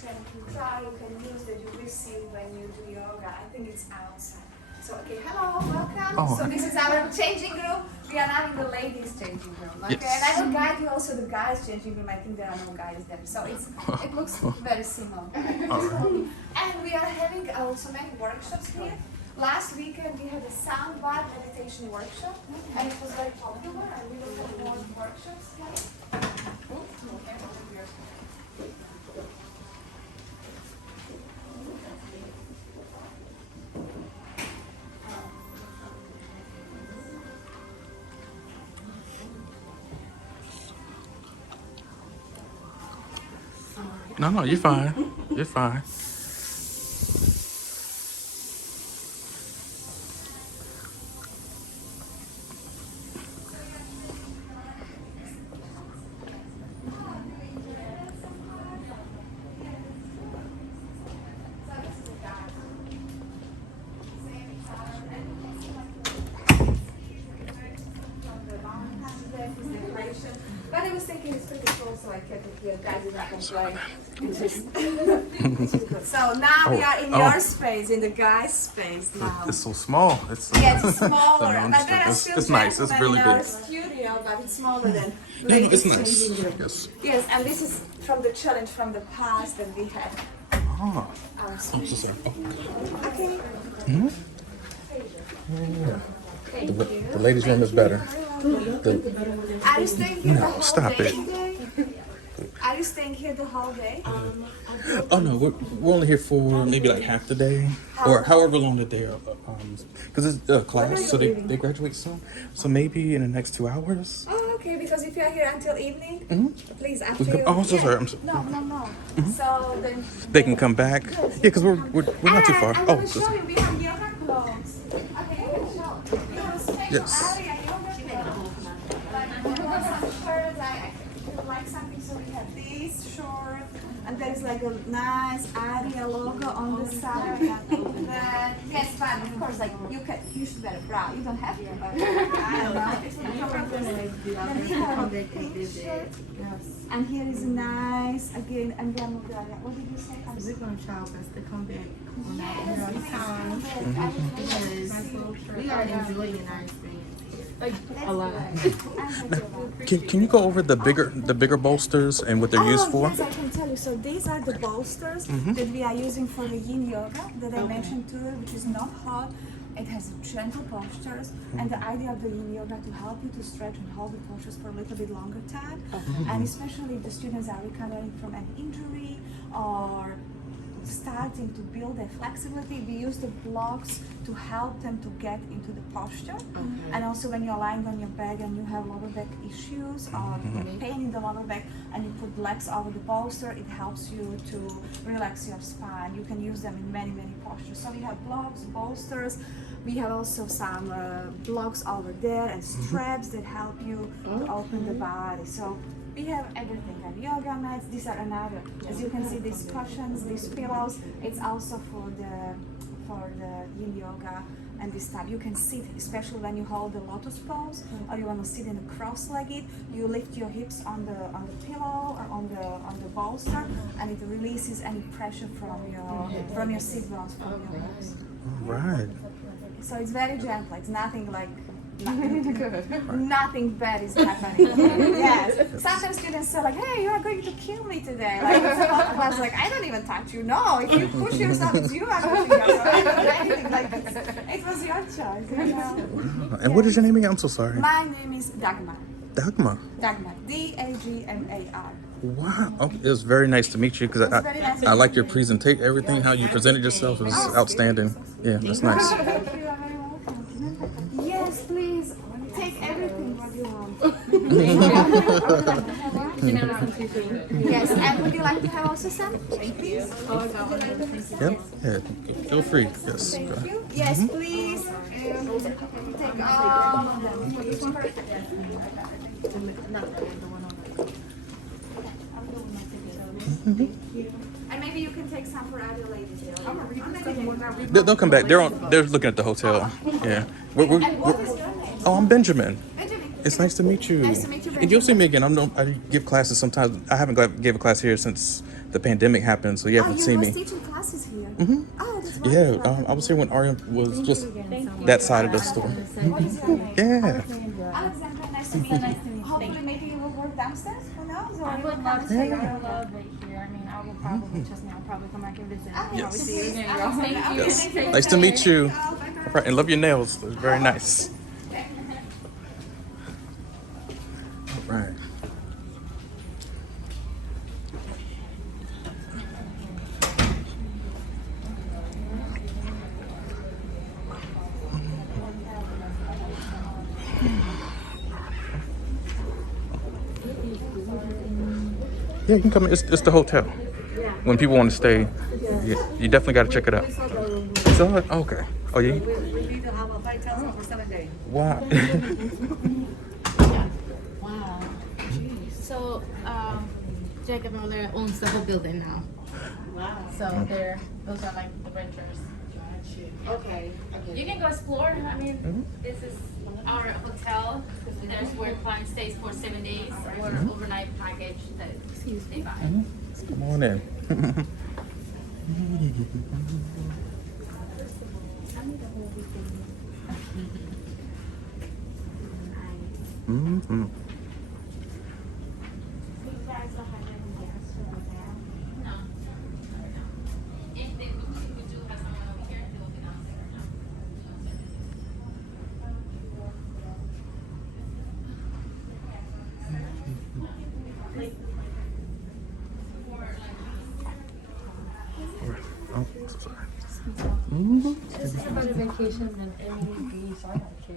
can try, you can use that you receive when you do yoga. I think it's outside. So, okay, hello, welcome. Oh. So this is our changing room. We are now in the ladies' changing room. Okay, Yes. and I will guide you also the guys' changing room. I think there are no guys there. So it looks very similar. And we are having also many workshops here. Last weekend we had a sound bath meditation workshop, and it was very popular, and we will have more workshops here. No, you're fine. You're fine. But I was thinking it's pretty cool, so I kept it here. Guys did not complain. So now we are in your space, in the guys' space now. It's so small. It's Yeah, it's smaller. No, But there are still it's nice. It's gentlemen really in our big. studio, but it's smaller than No, ladies' it's nice. changing room. Yes. Yes, and this is from the challenge from the past that we had. Oh, Our I'm so sorry. Oh. Okay. The ladies' room is better. Are you staying here the No, whole stop day it. today? Are you staying here the whole day? Oh no, we're only here for maybe like half the day, or however long that they are. Because it's a class, so they graduate soon. So maybe in the next 2 hours. Oh, okay, because if you are here until evening, please after We can- you... oh, so sorry, I'm so- No. So then... They can come back. Yeah, because we're not too far. I'm Oh, gonna show you, we have yoga clothes. Okay, you can show. You will change Yes. area yoga clothes. Like, you want some shirts, if you like something, so we have these shorts, and there's like a nice Aria logo on the side. Then, yes, but of course, like, you should wear a bra. You don't have to, but I don't know. It's not a problem. Then we have a pink shirt. And here is nice, again, and then what did you say? We're going to try our best to come back on our Yes, time because we are enjoying our experience here. Like a lot. Can you go over the bigger bolsters and what they're used for? Yes, I can tell you. So these are the bolsters that we are using for the yin yoga that I mentioned to you, which is not hot. It has gentle postures, and the idea of the yin yoga to help you to stretch and hold the postures for a little bit longer time, and especially if the students are recovering from an injury or starting to build their flexibility, we use the blocks to help them to get into the posture. And also when you're lying on your back and you have lower back issues or pain in the lower back and you put legs over the bolster, it helps you to relax your spine. You can use them in many postures. So we have blocks, bolsters. We have also some blocks over there and straps that help you to open the body. So we have everything. We have yoga mats. These are another. As you can see, these cushions, these pillows. It's also for the yin yoga and this type. You can sit, especially when you hold the lotus pose, or you want to sit in a cross-legged. You lift your hips on the pillow or on the bolster, and it releases any pressure from your sit bones, from your hips. Right. So it's very gentle. It's nothing like nothing bad is happening. Yes. Sometimes students say like, "Hey, you are going to kill me today." Like it's a hot class. Like I don't even touch you. No, if you push yourself, it's you are pushing yourself. I don't do anything like this. It was your choice. You know? And what is your name again? I'm so sorry. My name is Dagmar. Dagmar. Dagmar. D-A-G-M-A-R. Wow. Okay, it was very nice to meet you because very nice I like your presentation. Everything, how you presented yourself is outstanding. Yeah, that's nice. Thank you. You are very welcome. Yes, please. Take everything what you want. Yes, and would you like to have also some? Please. Yep. Yeah. Feel free. Yes. Thank you. Yes, please. Take all of them. Please. And maybe you can take some for other ladies. They'll come back. They're looking at the hotel. Yeah. And what is your name? Oh, I'm Benjamin. Benjamin. It's nice to meet you. Nice to meet you, And you'll see me again. I give classes sometimes. I haven't gave a class here since the pandemic happened, so you haven't you seen was me. teaching classes here. Oh, that's Yeah, wonderful. I was here when Ariam was just that side of the store. What is your name? Yeah. Alexandra, nice to meet you. Hopefully, maybe you will work downstairs. Who knows? Or I you would will love come to. and I stay would here. love right here. I mean, I will probably, trust me, I'll probably come back and visit. Ah, Yes. this See you. is There you go. Alexandra. Thank you. Okay, Yes. thank you. Nice to meet you. Oh, bye. Right, and love your nails. They're very nice. All right. Yeah, you can come in. It's the hotel. When people want to stay, you definitely got to check it out. So, okay. Oh, yeah. We need to have a 5,000 for 7 days. Wow. Wow. So, Jacob and Valeria owns the whole building now. Wow. So those are like the renters. Okay. You can go explore. I mean, this is our hotel. There's where client stays for 7 days or overnight package that they buy. Come on in. Mm-hmm. No. If we do have someone over here, they will be downstairs. Oh, sorry. This is about a vacation and any so I don't care.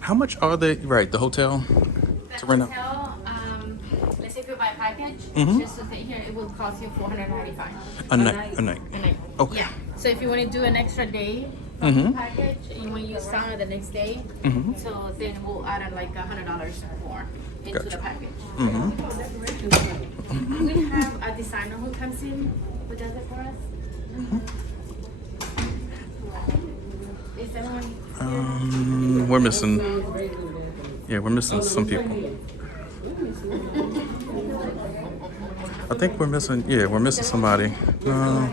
How much are they? Right, the hotel to rent out. Hotel, let's say if you buy a package, just to stay here, it will cost you $495 A night. a night. Okay. Yeah. So if you want to do an extra day of the package, and you want to use sauna the next day, so then we'll add like $100 more into the Gotcha. package. We have a designer who comes in who does it for us. Is everyone? We're missing. Yeah, we're missing some people. I think we're missing. Yeah, we're missing somebody. Yeah,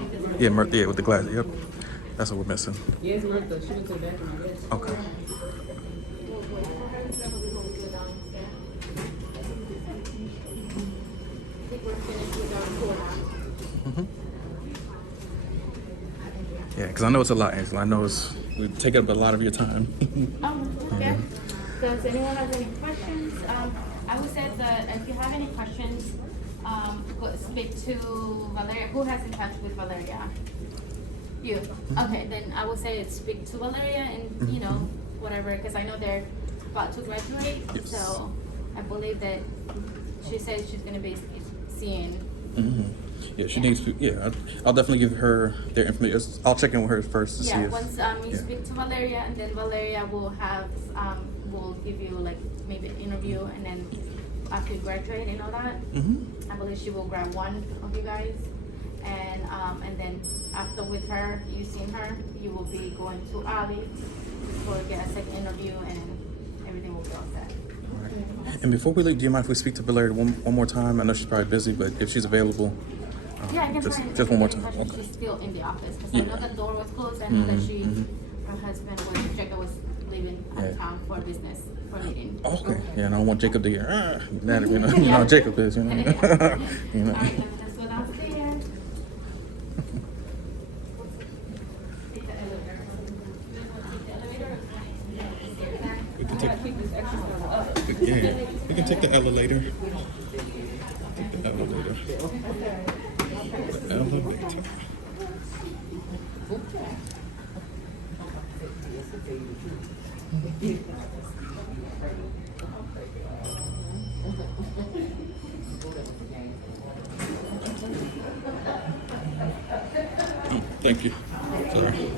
with the glasses. Yep, that's what we're missing. Yes, Martha. She went to the bathroom, I guess. Okay. Yeah, because I know it's a lot, Angela. I know we take up a lot of your time. Oh, okay. Does anyone have any questions? I would say that if you have any questions, speak to Valeria. Who has in touch with Valeria? You. Okay, then I would say speak to Valeria and, you know, whatever, because I know they're about to graduate. Yes. So I believe that she says she's going to be seeing. Yeah, she needs to. Yeah, I'll definitely give her their information. I'll check in with her first to see Yeah, if. once you speak to Valeria, and then Valeria will have will give you like maybe an interview, and then after you graduate and all that, I believe she will grab one of you guys, and then after with her, you seen her, you will be going to Ali for get a second interview, and everything will be all set. All right. And before we leave, do you mind if we speak to Valeria one more time? I know she's probably busy, but if she's available, Yeah, I can just try and one more get in time. touch if Okay. she's still in the office. Because Yeah. I know the door was closed. I know that her husband was, Jacob was leaving out of town for business, for a meeting. Okay. Yeah, and I don't want Jacob to get mad at me. You know how Jacob is, you know. You know. All right, let me just go downstairs. Take the elevator. We can take. Yeah, we can take the elevator. Take the elevator. The elevator. Thank you. Sorry.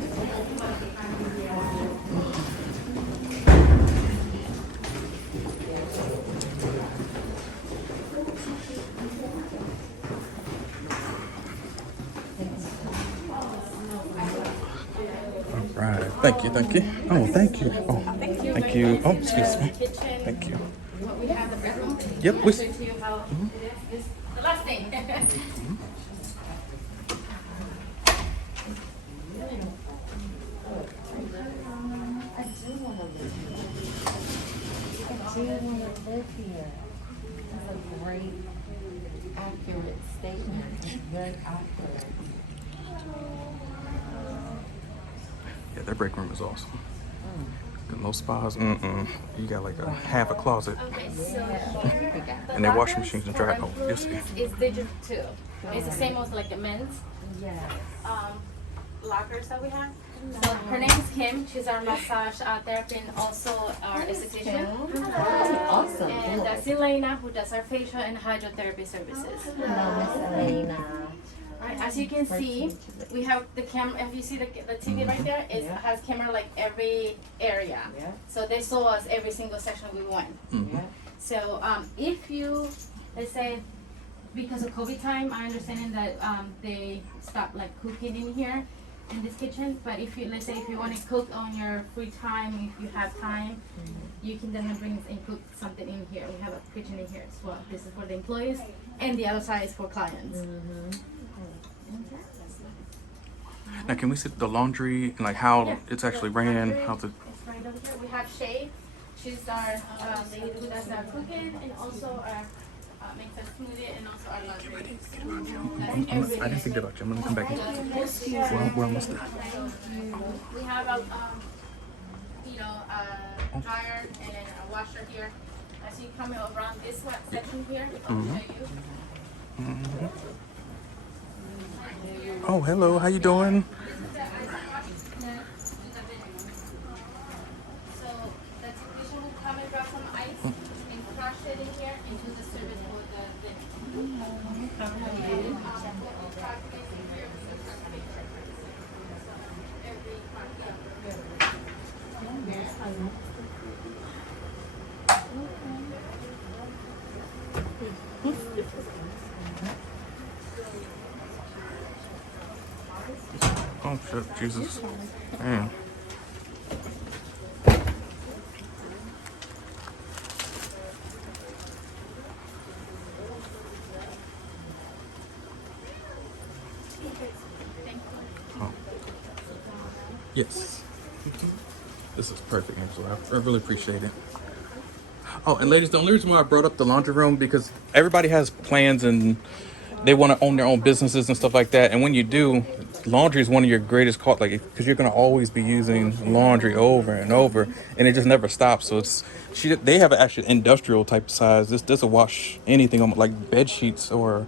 All right. Thank you. Thank you. Oh, thank you. Oh, thank you. Oh, excuse me. Thank you. We have the bedroom. Yep. I'll show you how it is. The last thing. Do you want to live here? That's a great, accurate statement. Very accurate. Yeah, their break room is awesome. No spas. You got like a half a closet, Okay, so here, and their washing machines and dry. Oh, yes. is digital too. It's the same as like the men's Yes. lockers that we have. So her name is Kim. She's our massage therapist and also our esthetician. Awesome. And that's Elena, who does our facial and hydrotherapy services. Hello, Miss Elena. Right, as you can see, we have the camera. If you see the TV right there, it has camera like every area. Yeah. So they saw us every single section we went. Yeah. So if you, let's say, because of COVID time, I understand that they stopped like cooking in here in this kitchen. But if you, let's say, if you want to cook on your free time, if you have time, you can then bring and cook something in here. We have a kitchen in here as well. This is for the employees, and the other side is for clients. Now, can we see the laundry and like how it's actually ran? How's it? It's right over here. We have Shay. She's our lady who does our cooking and also our makes our smoothie and also our laundry. I didn't think about you. I'm gonna come back. We're almost there. We have a dryer and then a washer here. As you come around this section here, I'll show you. Oh, hello. How you doing? So the technician will come and grab some ice and crush it in here and do the service for the Oh shit, Jesus. Man. Oh. Yes. This is perfect, Angela. I really appreciate it. Oh, and ladies, the only reason why I brought up the laundry room because everybody has plans and they want to own their own businesses and stuff like that. And when you do, laundry is one of your greatest costs, like because you're going to always be using laundry over and over, and it just never stops. So they have an actual industrial type size. This doesn't wash anything on like bed sheets or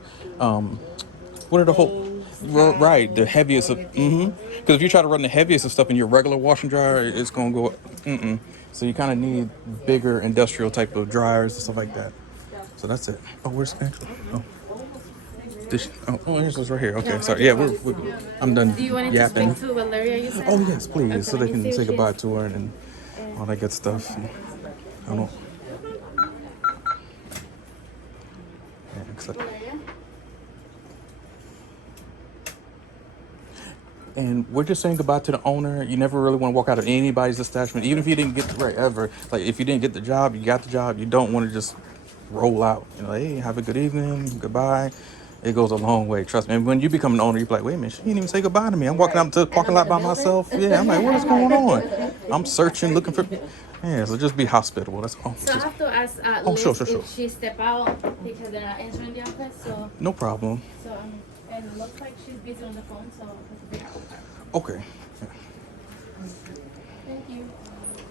what are the whole right the heaviest of because if you try to run the heaviest of stuff in your regular wash and dryer, it's going to go so you kind of need bigger industrial type of dryers and stuff like that. So that's it. Oh, where's Angela? Oh. Here's this right here. Okay, sorry. Yeah, I'm done Do you want yapping. to speak to Valeria, you said? Oh, yes, please, Okay, so let they me can see say what goodbye she's- to her and all that good stuff. And I don't. Yeah, except, And we're just saying goodbye to the owner. You never really want to walk out of anybody's establishment, even if you didn't get the right ever. Like if you didn't get the job, you got the job. You don't want to just roll out. You know, hey, have a good evening, goodbye. It goes a long way, trust me. And when you become an owner, you're like, wait a minute, she didn't even say goodbye to me. I'm walking out to the parking lot by myself. Yeah, I'm like, what is going on? I'm searching, looking for. Yeah, so just be hospitable. That's all. So I have to ask Oh, Liz sure. if she step out because they're not answering the office. So No problem. and it looks like she's busy on the phone. So Okay. Yeah. thank you.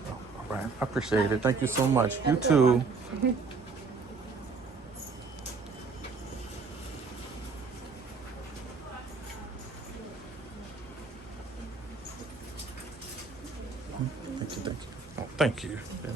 All right. I appreciate it. Thank you so much. You too. Thank you. Oh, thank you. Yeah.